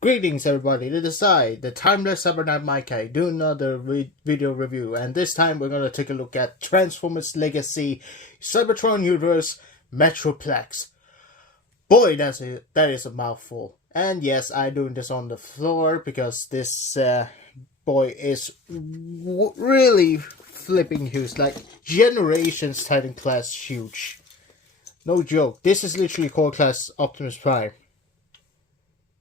Greetings everybody, this is I, the timeless CyberKnight-Miky, doing another video review, and this time we're going to take a look at Transformers Legacy Cybertron Universe Metroplex. Boy, that is a mouthful. And yes, I'm doing this on the floor because this boy is really flipping huge, like Generations Titan Class huge. No joke, this is literally Core Class Optimus Prime.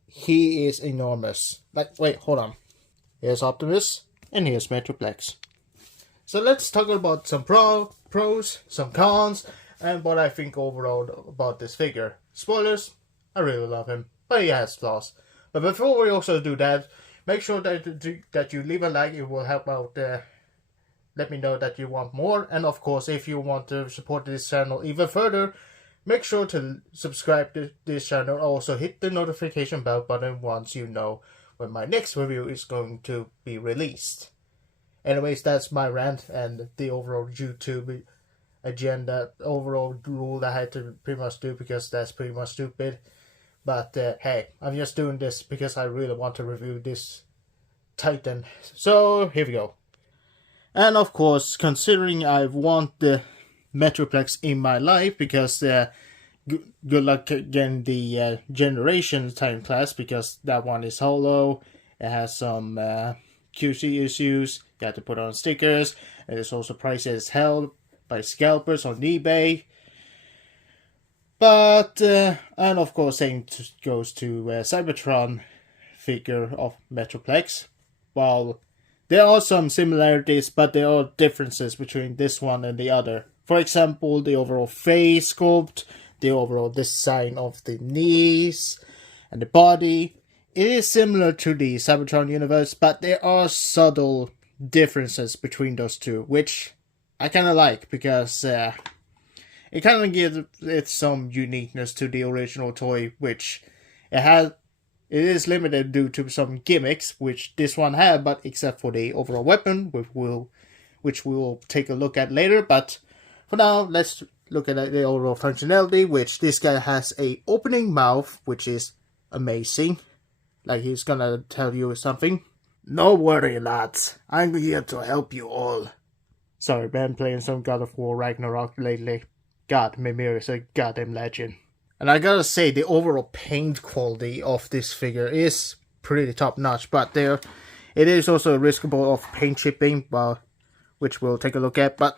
He is enormous. Like, wait, hold on. Here's Optimus, and here's Metroplex. So let's talk about some pros, some cons, and what I think overall about this figure. Spoilers, I really love him, but he has flaws. But before we also do that, make sure that you leave a like. It will help out. Let me know that you want more. And of course, if you want to support this channel even further, make sure to subscribe to this channel. Also hit the notification bell button once you know when my next review is going to be released. Anyways, that's my rant and the overall YouTube agenda, overall rule that I had to pretty much do because that's pretty much stupid. But hey, I'm just doing this because I really want to review this Titan. So here we go. And of course, considering I want the Metroplex in my life, because good luck getting the Generations Titan Class, because that one is hollow. It has some QC issues. You have to put on stickers. And it's also priced as hell by scalpers on eBay. But and of course, same goes to Cybertron figure of Metroplex. Well, there are some similarities, but there are differences between this one and the other. For example, the overall face sculpt, the overall design of the knees and the body. It is similar to the Cybertron universe, but there are subtle differences between those two, which I kind of like because it kind of gives it some uniqueness to the original toy, which it is limited due to some gimmicks, which this one had, but except for the overall weapon, which we will take a look at later. But for now, let's look at the overall functionality, which this guy has a opening mouth, which is amazing. Like he's gonna tell you something. No worry, lads. I'm here to help you all. Sorry, been playing some God of War Ragnarok lately. God, Mimir is a goddamn legend. And I gotta say, the overall paint quality of this figure is pretty top notch, but it is also a risk of paint chipping, which we'll take a look at. But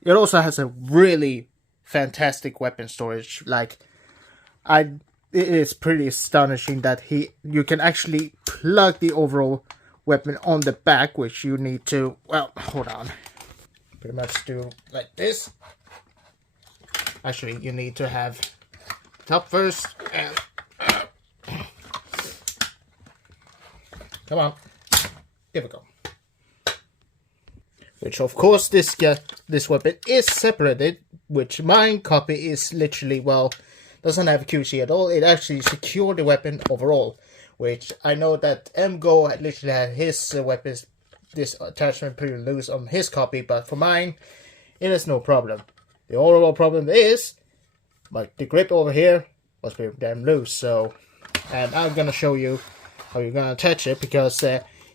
it also has a really fantastic weapon storage. Like, it is pretty astonishing that you can actually plug the overall weapon on the back, which you need to, well, hold on. Pretty much do like this. Actually, you need to have top first, and come on, here we go. Which of course this weapon is separated, which my copy is literally, well, doesn't have QC at all. It actually secured the weapon overall, which I know that MGO literally had his weapons, this attachment pretty loose on his copy, but for mine, it is no problem. The overall problem is, like, the grip over here was pretty damn loose. So, and I'm gonna show you how you're gonna attach it, because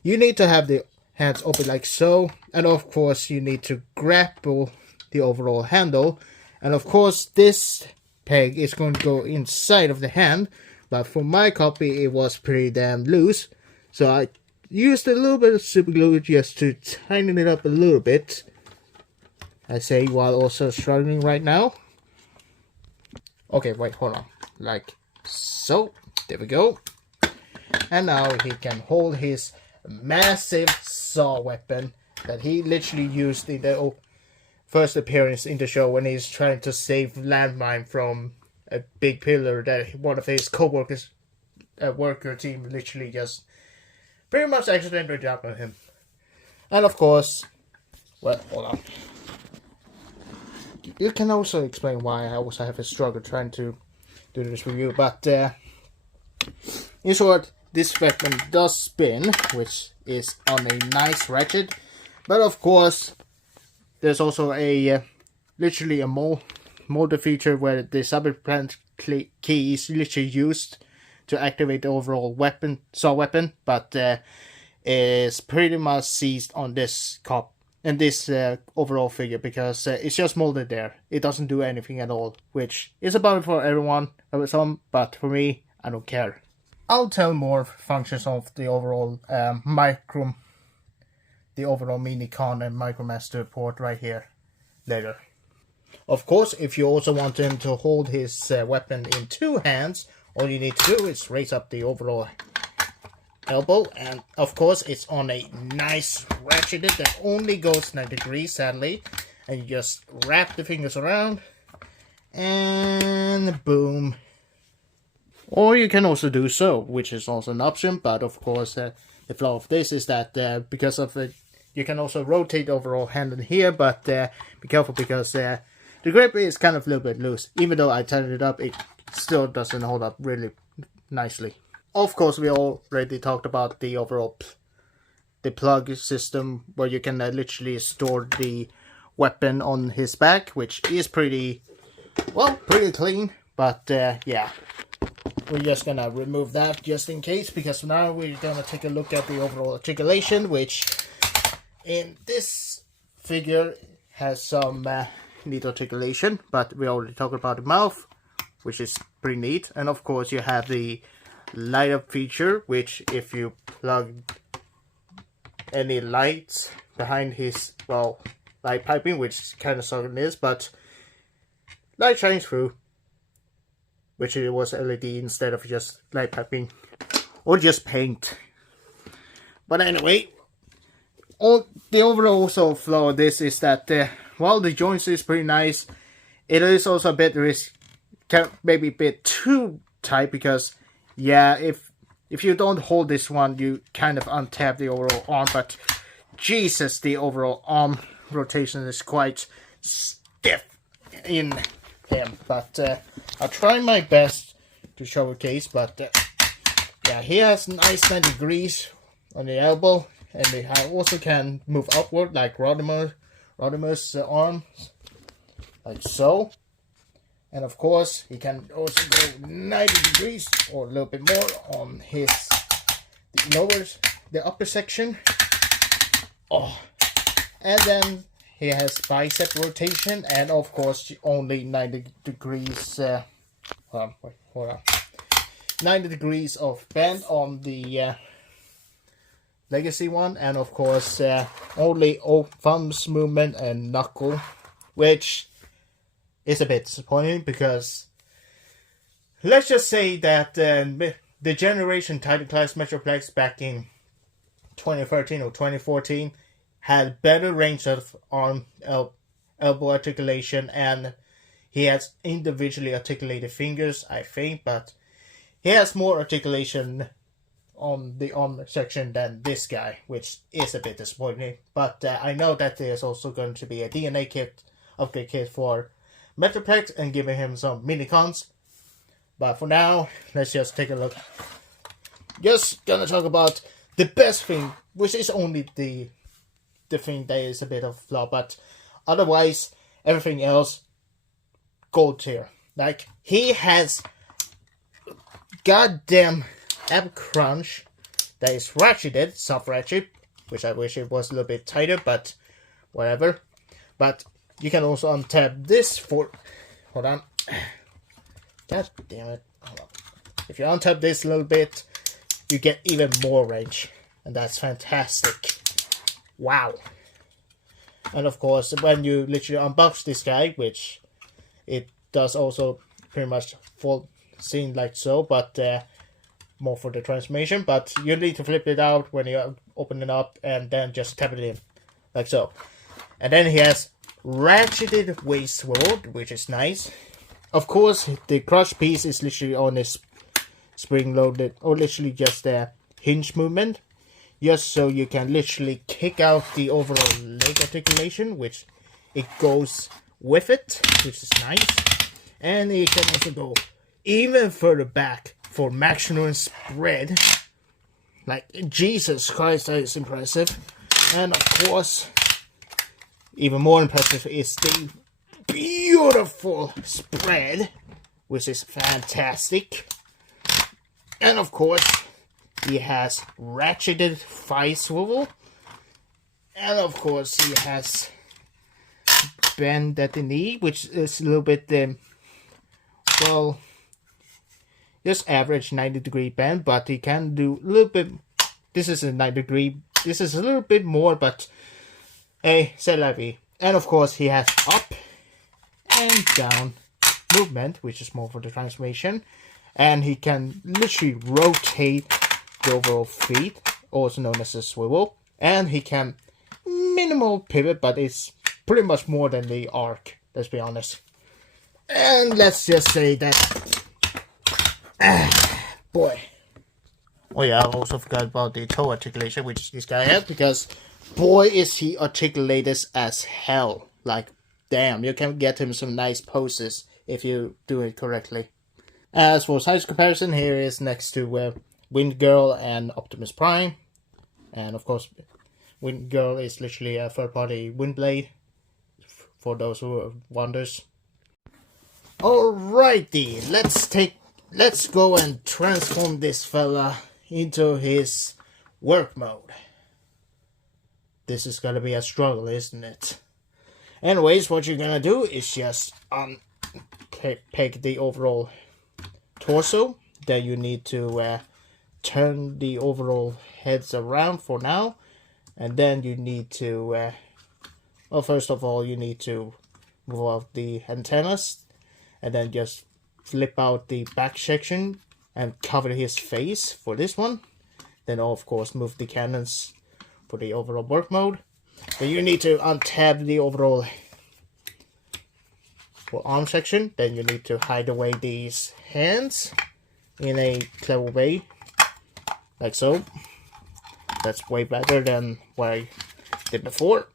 you need to have the hands open like so, and of course you need to grapple the overall handle, and of course this peg is going to go inside of the hand. But for my copy, it was pretty damn loose, so I used a little bit of super glue just to tighten it up a little bit. I say while also struggling right now. Okay, wait, hold on. Like so. There we go. And now he can hold his massive saw weapon that he literally used in the first appearance in the show when he's trying to save Landmine from a big pillar that one of his co-workers worker team literally just pretty much accidentally dropped on him. And of course, well, hold on. It can also explain why I also have a struggle trying to do this review, but in short, this weapon does spin, which is on a nice ratchet, but of course there's also a literally a molded feature where the Cyberplant key is literally used to activate the overall weapon, saw weapon, but is pretty much seized on this and this overall figure, because it's just molded there. It doesn't do anything at all, which is a bummer for everyone, but for me, I don't care. I'll tell more functions of the overall the overall Minicon and Micromaster port right here later. Of course, if you also want him to hold his weapon in 2 hands, all you need to do is raise up the overall elbow, and of course it's on a nice ratchet that only goes 90 degrees, sadly, and you just wrap the fingers around, and boom. Or you can also do so, which is also an option, but of course the flaw of this is that because of it, you can also rotate the overall hand in here, but be careful, because the grip is kind of a little bit loose. Even though I tightened it up, it still doesn't hold up really nicely. Of course, we already talked about the overall the plug system, where you can literally store the weapon on his back, which is pretty clean, but yeah. We're just gonna remove that just in case, because now we're gonna take a look at the overall articulation, which in this figure has some neat articulation, but we already talked about the mouth, which is pretty neat. And of course you have the light up feature, which if you plug any lights behind his, light piping, which kind of sort of is, but light shines through, which it was LED instead of just light piping or just paint. But anyway, the overall also flaw of this is that while the joints is pretty nice, it is also a bit maybe a bit too tight, because yeah, if you don't hold this one, you kind of untap the overall arm, but Jesus, the overall arm rotation is quite stiff in him. But I'll try my best to showcase, but yeah, he has nice 90 degrees on the elbow, and they also can move upward like Rodimus' arms, like so. And of course, he can also go 90 degrees or a little bit more on the upper section. Oh, and then he has bicep rotation, and of course only 90 degrees. Hold on. 90 degrees of bend on the Legacy one, and of course only thumbs movement and knuckle, which is a bit disappointing, because let's just say that the Generation Titan Class Metroplex back in 2013 or 2014 had better range of arm elbow articulation, and he has individually articulated fingers, I think, but he has more articulation on the arm section than this guy, which is a bit disappointing. But I know that there's also going to be a DNA upgrade kit for Metroplex and giving him some minicons. But for now, let's just take a look. Just gonna talk about the best thing, which is only the thing that is a bit of flaw, but otherwise everything else gold tier. Like, he has goddamn ab crunch that is ratcheted, soft ratchet, which I wish it was a little bit tighter, but whatever. But you can also untap this for, hold on, god damn it, hold on. If you untap this a little bit, you get even more range, and that's fantastic. Wow. And of course, when you literally unbox this guy, which it does also pretty much full scene like so, but more for the transformation, but you need to flip it out when you open it up, and then just tap it in like so. And then he has ratcheted waist swivel, which is nice. Of course, the crush piece is literally on this spring loaded, or literally just a hinge movement, just so you can literally kick out the overall leg articulation, which it goes with it, which is nice. And you can also go even further back for maximum spread. Like, Jesus Christ, that is impressive. And of course, even more impressive is the beautiful spread, which is fantastic. And of course, he has ratcheted thigh swivel. And of course, he has bend at the knee, which is a little bit, well, just average 90-degree bend, but he can do a little bit. This is a 90-degree. This is a little bit more, but hey, c'est la vie. And of course, he has up and down movement, which is more for the transformation. And he can literally rotate the overall feet, also known as a swivel. And he can minimal pivot, but it's pretty much more than the arc, let's be honest. And let's just say that, boy. Oh yeah, I also forgot about the toe articulation, which this guy has, because boy is he articulated as hell. Like, damn, you can get him some nice poses if you do it correctly. As for size comparison, here is next to Wind Girl and Optimus Prime. And of course, Wind Girl is literally a third-party wind blade, for those who wonders. Alrighty, let's go and transform this fella into his work mode. This is gonna be a struggle, isn't it? Anyways, what you're gonna do is just pick the overall torso. Then you need to turn the overall heads around for now. And then you need to, well, first of all, you need to move out the antennas. And then just flip out the back section and cover his face for this one. Then, of course, move the cannons for the overall work mode. Then you need to untab the overall arm section. Then you need to hide away these hands in a clever way, like so. That's way better than what I did before.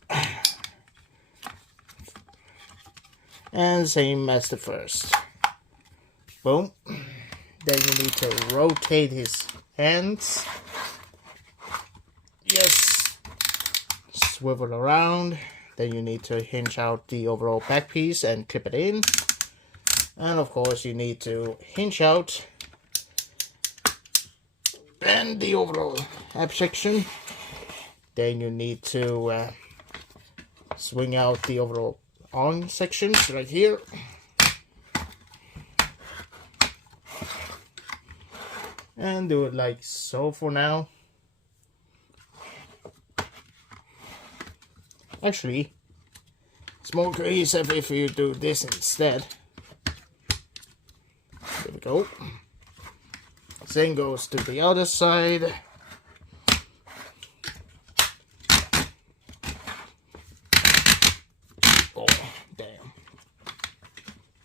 And same as the first. Boom. Then you need to rotate his hands. Just swivel around. Then you need to hinge out the overall back piece and clip it in. And of course you need to hinge out, bend the overall ab section. Then you need to swing out the overall arm sections right here. And do it like so for now. Actually, it's more cohesive if you do this instead. There we go. Same goes to the other side. Oh, damn.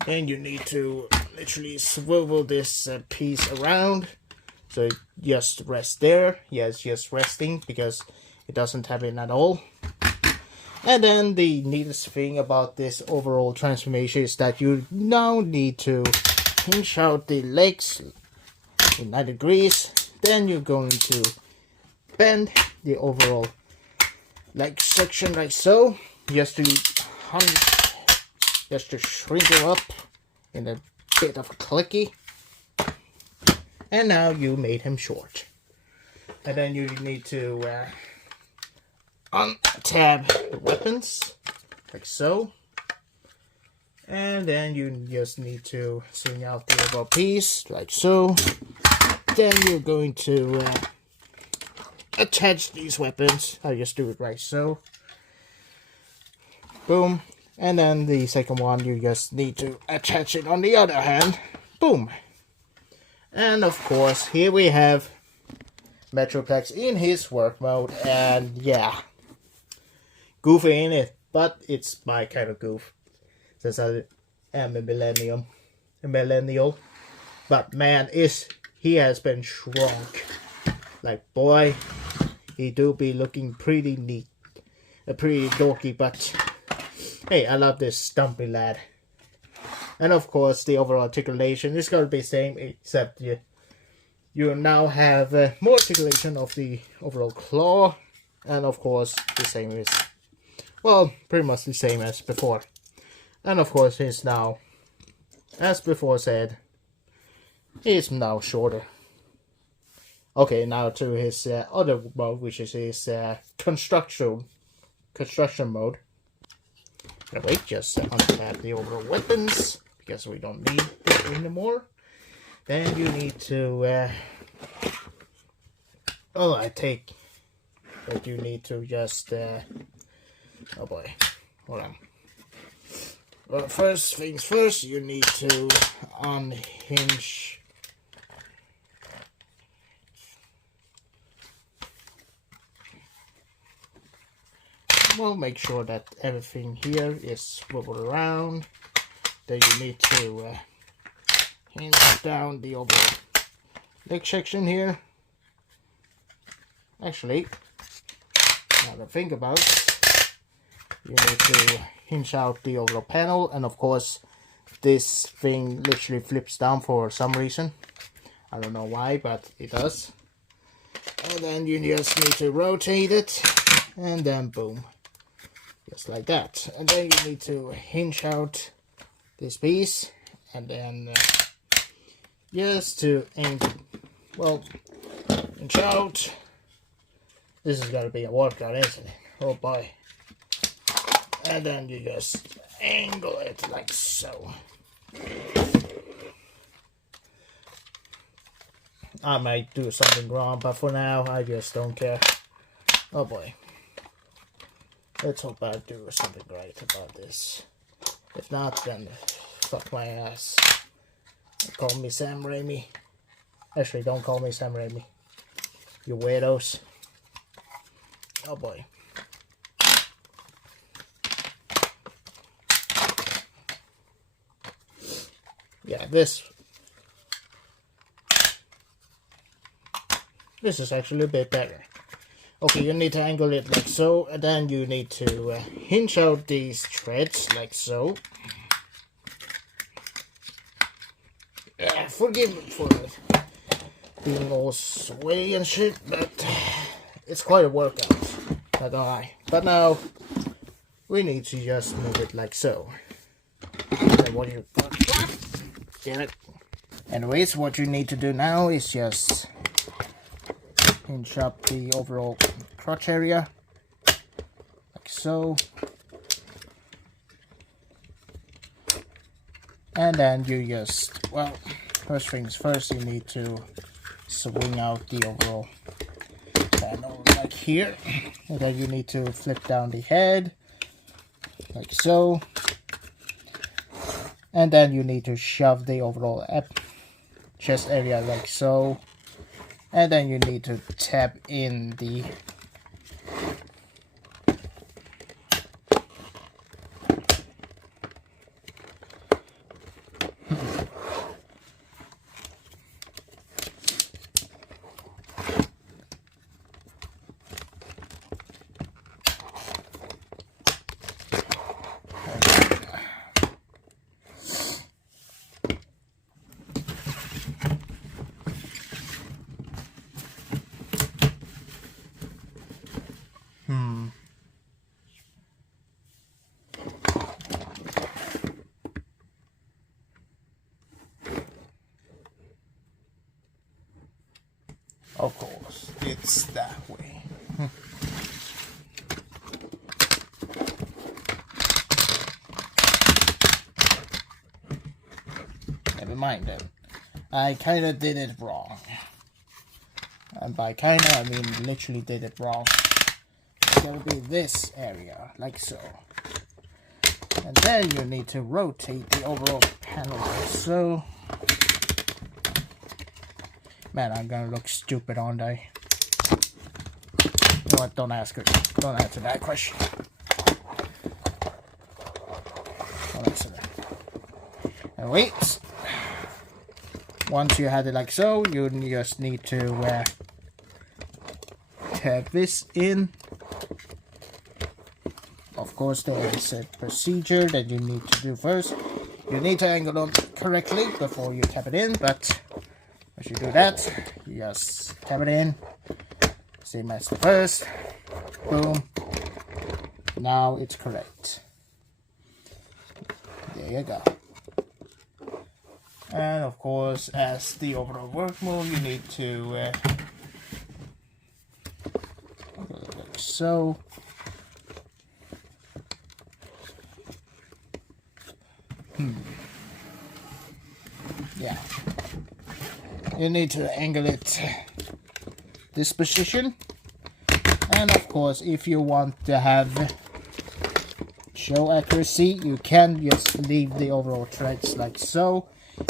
Then you need to literally swivel this piece around. So it just rests there. Yeah, it's just resting because it doesn't have it at all. And then the neatest thing about this overall transformation is that you now need to hinge out the legs in 90 degrees. Then you're going to bend the overall leg section like so, just to shrink it up in a bit of a clicky. And now you made him short. And then you need to untab the weapons, like so. And then you just need to swing out the overall piece, like so. Then you're going to attach these weapons. I just do it right so. Boom. And then the second one, you just need to attach it on the other hand. Boom. And of course, here we have Metroplex in his work mode. And yeah, goofy ain't it? But it's my kind of goof, since I am a millennial. But man, he has been shrunk. Like, boy, he do be looking pretty neat, pretty dorky. But hey, I love this stumpy lad. And of course, the overall articulation is going to be the same, except you now have more articulation of the overall claw. And of course, the same as, well, pretty much the same as before. And of course, he's now, as before said, he's now shorter. Okay, now to his other mode, which is his construction mode. Wait, just untap the overall weapons because we don't need this anymore. Then you need to. I take that you need to just. Oh boy, hold on. Well, first things first, you need to unhinge. Well, make sure that everything here is swiveled around. Then you need to hinge down the overall leg section here. Actually, now to think about it, you need to hinge out the overall panel, and of course this thing literally flips down for some reason. I don't know why, but it does. And then you just need to rotate it, and then boom, just like that. And then you need to hinge out this piece, and then just to hinge out. This is gonna be a workout, isn't it? Oh boy. And then you just angle it like so. I might do something wrong, but for now I just don't care. Oh boy. Let's hope I do something right about this. If not, then fuck my ass. Call me Sam Raimi. Actually, don't call me Sam Raimi. You weirdos. Oh boy. Yeah, this is actually a bit better. Okay, you need to angle it like so, and then you need to hinge out these threads like so. Forgive me for it being all sway and shit, but it's quite a workout, not gonna lie. But now we need to just move it like so. And what you get it? Anyways, what you need to do now is just hinge up the overall crotch area like so, and then you just, well, first things first, you need to swing out the overall panel like here, and then you need to flip down the head like so, and then you need to shove the overall chest area like so, and then you need to tap in the Of course, it's that way. Never mind then. I kinda did it wrong. And by kinda, I mean literally did it wrong. It's gonna be this area, like so. And then you need to rotate the overall panel like so. Man, I'm gonna look stupid, aren't I? You know what? Don't ask her. Don't answer that question. Don't answer that. And wait. Once you had it like so, you just need to tap this in. Of course, there is a procedure that you need to do first. You need to angle them correctly before you tap it in, but as you do that, you just tap it in, same as the first, boom, now it's correct. There you go. And of course, as the overall work move, you need to so. Yeah. You need to angle it this position. And of course, if you want to have show accuracy, you can just leave the overall threads like so,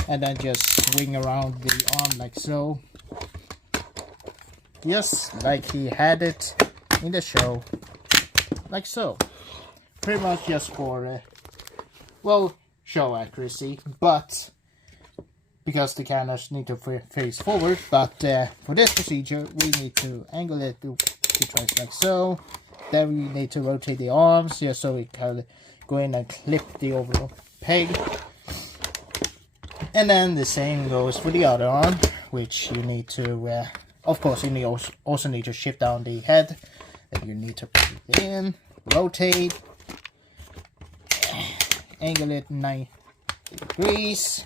and then just swing around the arm like so. Yes, like he had it in the show, like so. Pretty much just for, well, show accuracy, but because the cameras need to face forward, but for this procedure, we need to angle it to threads like so. Then we need to rotate the arms just so we can go in and clip the overall peg. And then the same goes for the other arm, which you need to, of course, you also need to shift down the head. Then you need to put it in, rotate, angle it 90 degrees,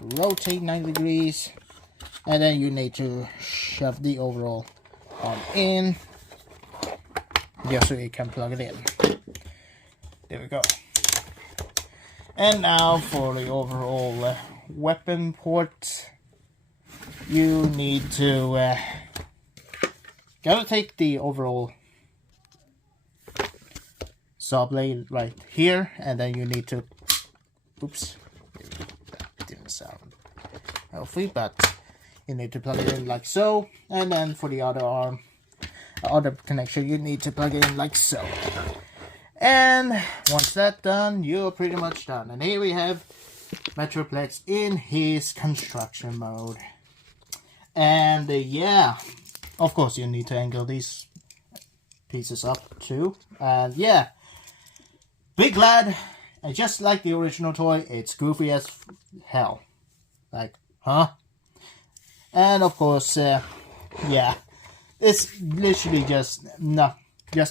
rotate 90 degrees, and then you need to shove the overall arm in, just so you can plug it in. There we go. And now for the overall weapon port, you need to gotta take the overall saw blade right here, and then you need to, oops, that didn't sound healthy, but you need to plug it in like so. And then for the other arm, other connection, you need to plug it in like so. And once that's done, you're pretty much done. And here we have Metroplex in his construction mode. And yeah, of course you need to angle these pieces up too. And yeah, big lad, and just like the original toy, it's goofy as hell. Like, huh? And of course, yeah, it's literally just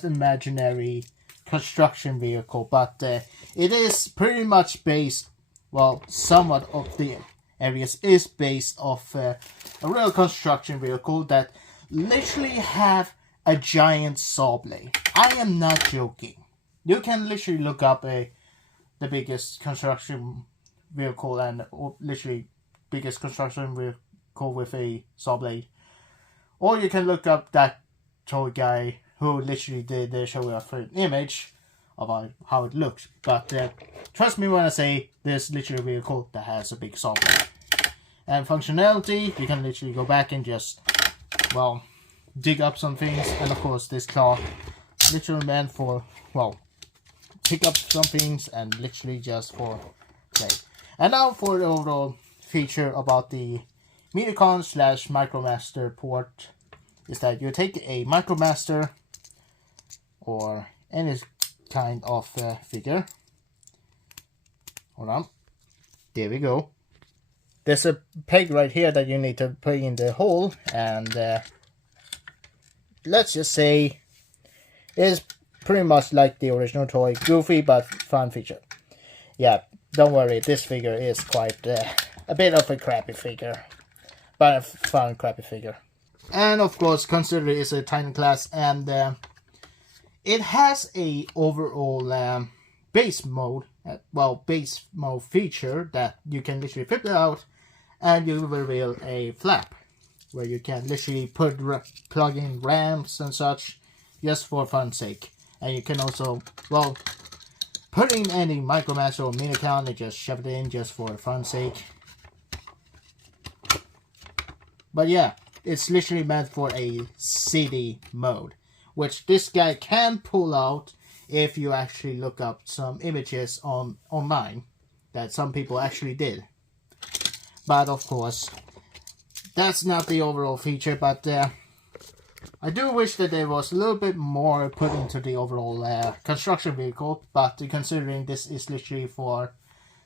imaginary construction vehicle, but it is pretty much based, well, somewhat of the areas is based off a real construction vehicle that literally have a giant saw blade. I am not joking. You can literally look up the biggest construction vehicle and literally biggest construction vehicle with a saw blade, or you can look up that toy guy who literally did show off an image of how it looks. But trust me when I say there's literally a vehicle that has a big saw blade. And functionality, you can literally go back and just, well, dig up some things. And of course this claw literally meant for, well, pick up some things and literally just for play. And now for the overall feature about the Medicon / Micromaster port is that you take a Micromaster or any kind of figure. Hold on. There we go. There's a peg right here that you need to put in the hole, and let's just say it's pretty much like the original toy. Goofy but fun feature. Yeah, don't worry, this figure is quite a bit of a crappy figure, but a fun crappy figure. And of course, consider it's a Titan class, and it has a overall base mode, base mode feature that you can literally flip it out, and you will reveal a flap where you can literally plug in ramps and such, just for fun's sake. And you can also, well, put in any Micromaster or Medicon and just shove it in just for fun's sake. But yeah, it's literally meant for a city mode, which this guy can pull out if you actually look up some images online that some people actually did. But of course, that's not the overall feature, but I do wish that there was a little bit more put into the overall construction vehicle, but considering this is literally for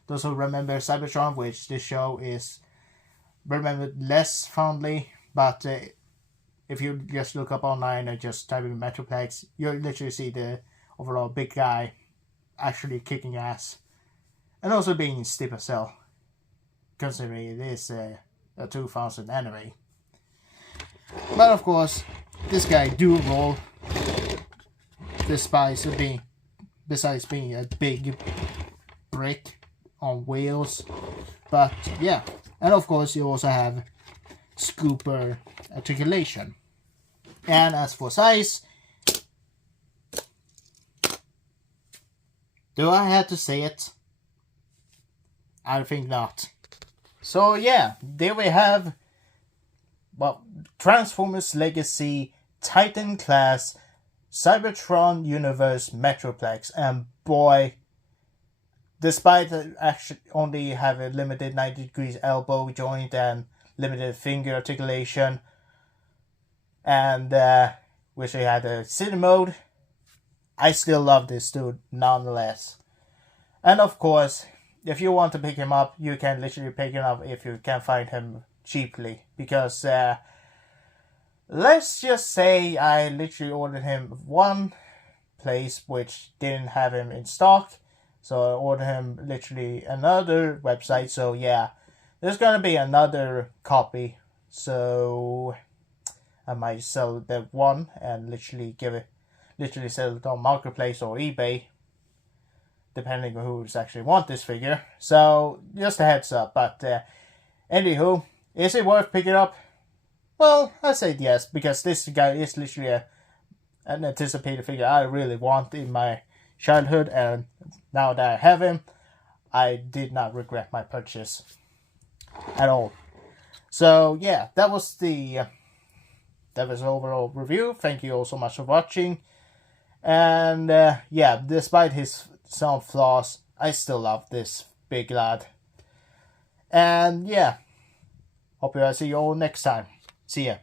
those who remember Cybertron, which this show is remembered less fondly, but if you just look up online and just type in Metroplex, you'll literally see the overall big guy actually kicking ass, and also being steep as hell, considering it is a 2000 anime. But of course, this guy do roll besides being a big brick on wheels. But yeah, and of course you also have scooper articulation. And as for size, do I have to say it? I think not. So yeah, there we have, well, Transformers Legacy Titan Class Cybertron Universe Metroplex. And boy, despite actually only have a limited 90 degrees elbow joint and limited finger articulation, and wish I had a city mode, I still love this dude nonetheless. And of course, if you want to pick him up, you can literally pick him up if you can find him cheaply. Because let's just say I literally ordered him one place which didn't have him in stock. So I ordered him literally another website. So yeah, there's gonna be another copy. So I might sell the one and literally sell it on Marketplace or eBay, depending on who's actually want this figure. So just a heads up. But anywho, is it worth picking up? Well, I say yes, because this guy is literally an anticipated figure I really want in my childhood, and now that I have him, I did not regret my purchase at all. So yeah, that was the overall review. Thank you all so much for watching. And yeah, despite his some flaws, I still love this big lad. And yeah, hope I see you all next time. See ya.